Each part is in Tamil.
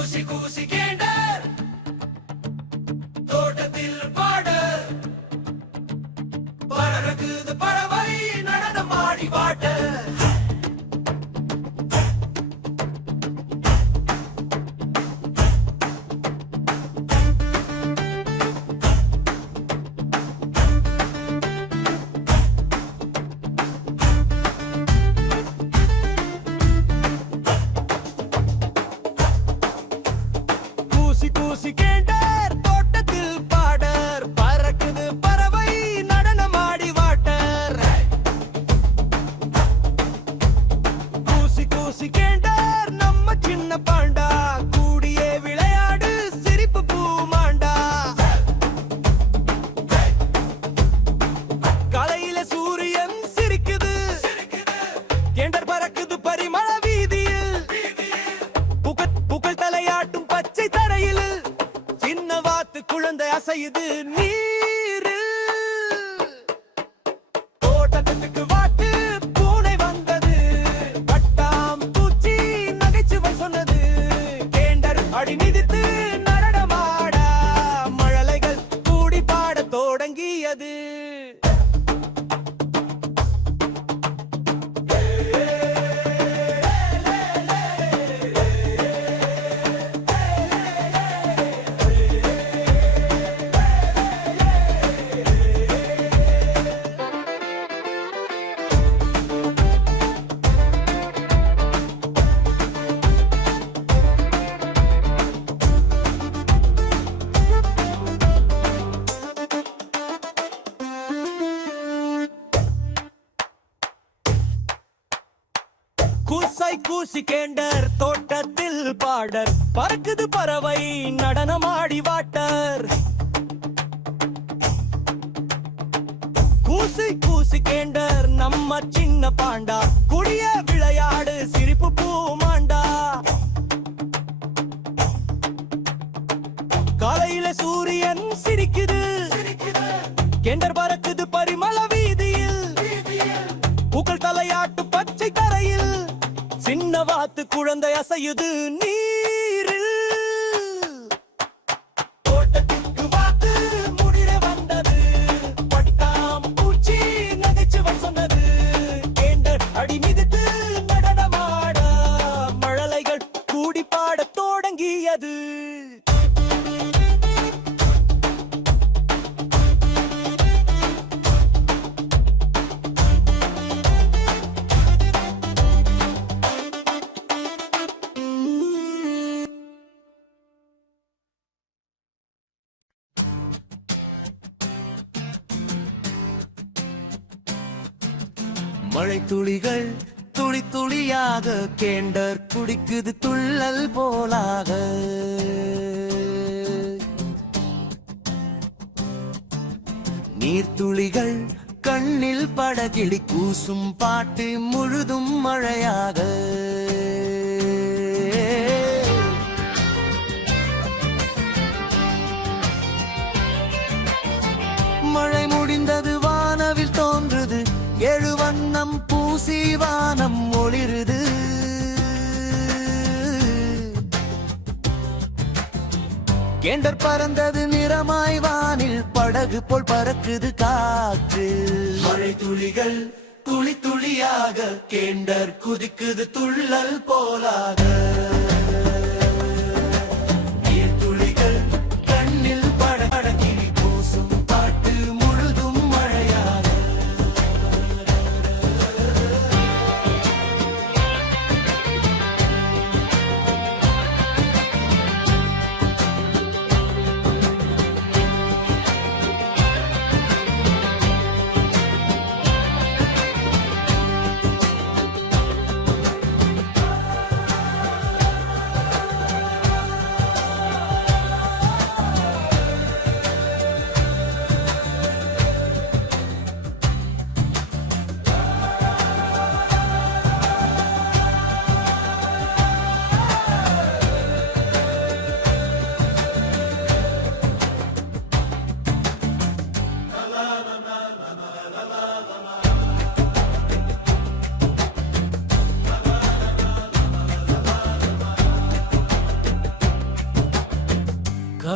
கூசி கூசி கேண்டர் தோட்டத்தில் பாட பறக்குது பறவை நடனமாடி வாட்ட கூசி கூசி கேண்டர் தோட்டத்தில் பாடர் பறக்குது பறவை நடனமாடி வாட்டர் கூசி கூசி கேண்டர் நம்ம சின்ன பாண்டா கூடியே விளையாடு சிரிப்பு பூமாண்டா காலையில சூரியன் சிரிக்குது கேண்டர் பறக்குது பரிமள வீதியில் புகழ் தலையாட்டும் பச்சை தரையில் சின்ன வாத்து குழந்தை அசையுது நீரில் தோட்டத்துக்கு வாட்டு பூனை வந்தது பட்டாம் பூச்சி நகைச்சுவை சொன்னது கேண்டர் அடி மிதித்து நடனமாட மழலைகள் கூடி பாடத் தொடங்கியது கூசை கூசி கேண்டர் தோட்டத்தில் பாடர் பறக்குது பறவை நடனமாடி வாட்டர் கூசி கூசி கேண்டர் நம்ம சின்ன பாண்டா குடிய விளையாடு சிரிப்பு பூமாண்டா காலையில சூரியன் சிரிக்குது கேண்டர் பறக்குது பரிமள வீதியில் புகழ் தலையாட்டு பச்சை தரையில் சின்ன வாத்து குழந்தை அசையுது நீரில் தோட்டத்துக்கு வாத்து முடிர வந்தது பட்டாம் பூச்சி நகைச்சுவை சொன்னது கேண்டர் அடி மிதித்து நடனமாட மழலைகள் கூடி பாடத் தொடங்கியது மழை துளிகள் துளி துளியாக கேண்டர் குடிக்குது துள்ளல் போலாக நீர்த்துளிகள் கண்ணில் படகிளி கூசும் பாட்டு முழுதும் மழையாக மழை முடிந்தது வானவில் தோன்றுது ஏழு வண்ணம் பூசி வானம் ஒளிருது கேண்டர் பறந்தது நிறமாய் வானில் படகு போல் பறக்குது காற்று மழை துளிகள் துளி துளியாக கேண்டர் குதிக்குது துள்ளல் போலாக நீர்த்துளிகள் கண்ணில் படகிளி கூசும் பாட்டு முழுதும் மழையாக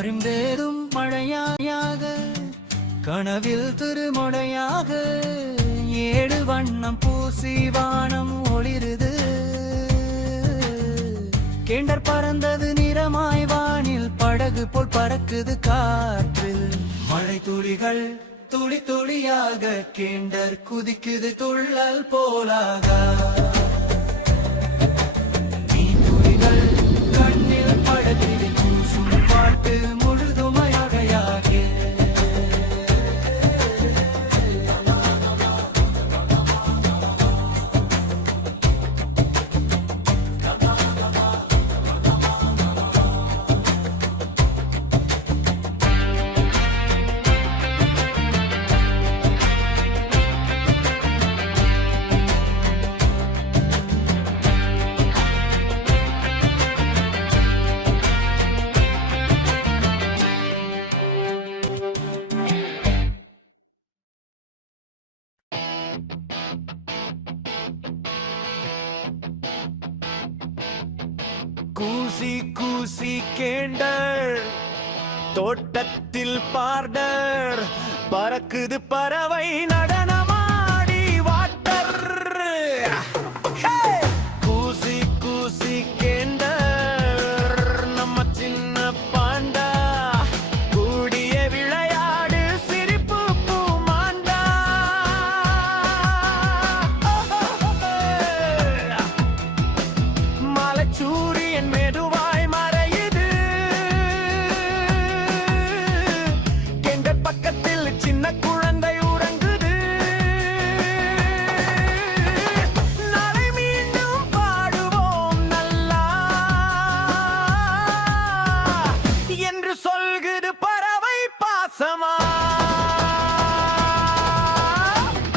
பரிந்தேதும் மழையாக கனவில் திருமொடையாக ஏழு வண்ணம் பூசி வானம் ஒளிருது. கேண்டர் பறந்தது நிறமாய் வானில் படகு போல் பறக்குது காற்றில். மழை துளிகள் துளி துளியாக கேண்டர் குதிக்குது துள்ளல் போலாக. மீன் துளிகள் கண்ணில் படத்தில் பூசும் பாட்டு முழுதுமையாக கூசி கூசி கேண்டர் தோட்டத்தில் பார்டர் பறக்குது பறவை நடனமாடி வாட்டர். கூசி கூசி கேண்டர் நம்ம சின்ன பாண்டா கூடிய விளையாடு சிரிப்பு பூமாண்டா. மலைச்சூரியன் மெதுவாய் மறையுது. கேண்டர் பக்கத்தில் சின்ன குழந்தை உறங்குது. நாளை மீண்டும் பாடுவோம் நல்லா என்று சொல்குது பறவை பாசமா.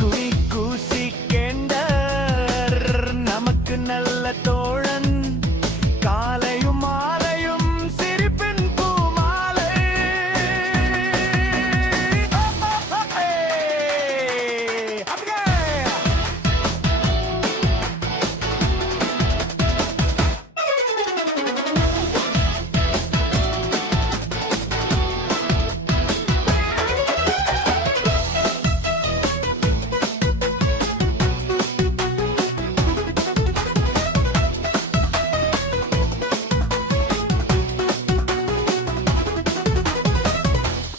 குடி கூசி கேண்டர் நமக்கு நல்ல தோழன் காலையும் மாலையும் சிரிப்பின் பூமாலை.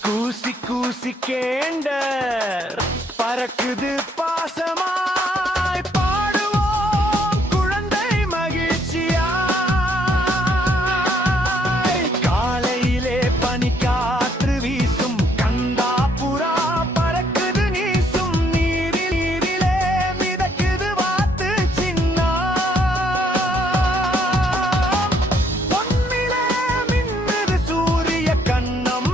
கூசி கூசி கேண்டர் பறக்குது பாசமாய் பாடுவோம் குழந்தை மகிழ்ச்சியாய். காலையிலே பனிக்காற்று வீசும் கந்தா புறா பறக்குது நீசும். நீரிலே மிதக்குது வாத்து சின்ன பொன்னிலே மின்னுது சூரிய கண்ணம்.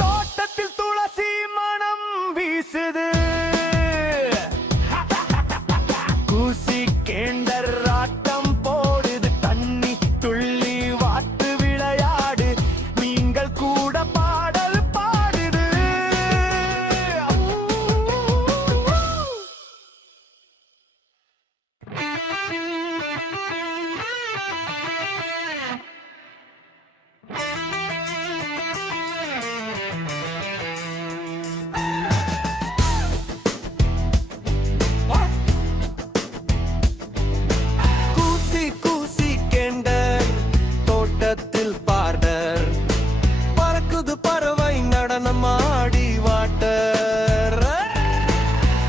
தோட்டத்தில் துளசி மனம் வீசுது. கூசி கேண்டர் ஆட்டம் போடுது தண்ணி துள்ளி வாத்து விளையாடு. நீங்கள் கூட பாடல் பாடுது. கூசி கூசி கேண்டர் தோட்டத்தில் பார்டர் பறக்குது பறவை நடனமாடி வாட்டர்.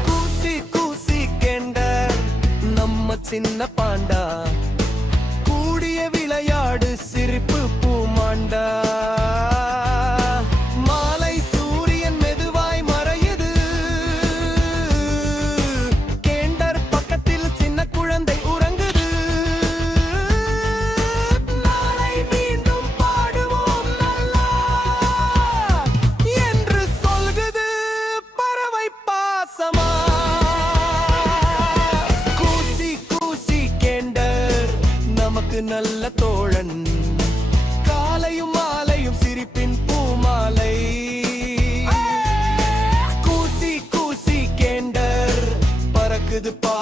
கூசி கூசி கேண்டர் நம்ம சின்ன பாண்டா கூடிய விளையாடு சிரிப்பு பூமாண்டா. மாலை சூரியன் மெதுவாய் மறையுது. கேண்டர் பக்கத்தில் சின்ன குழந்தை உறங்குது. நாளை மீண்டும் பாடுவோம் நல்லா என்று சொல்குது பறவை பாசமா. கூசி கூசி கேண்டர் நமக்கு நல்ல தோழன் காலையும் மாலையும் சிரிப்பின் பூமாலை. கூசி கூசி கேண்டர் பறக்குது பா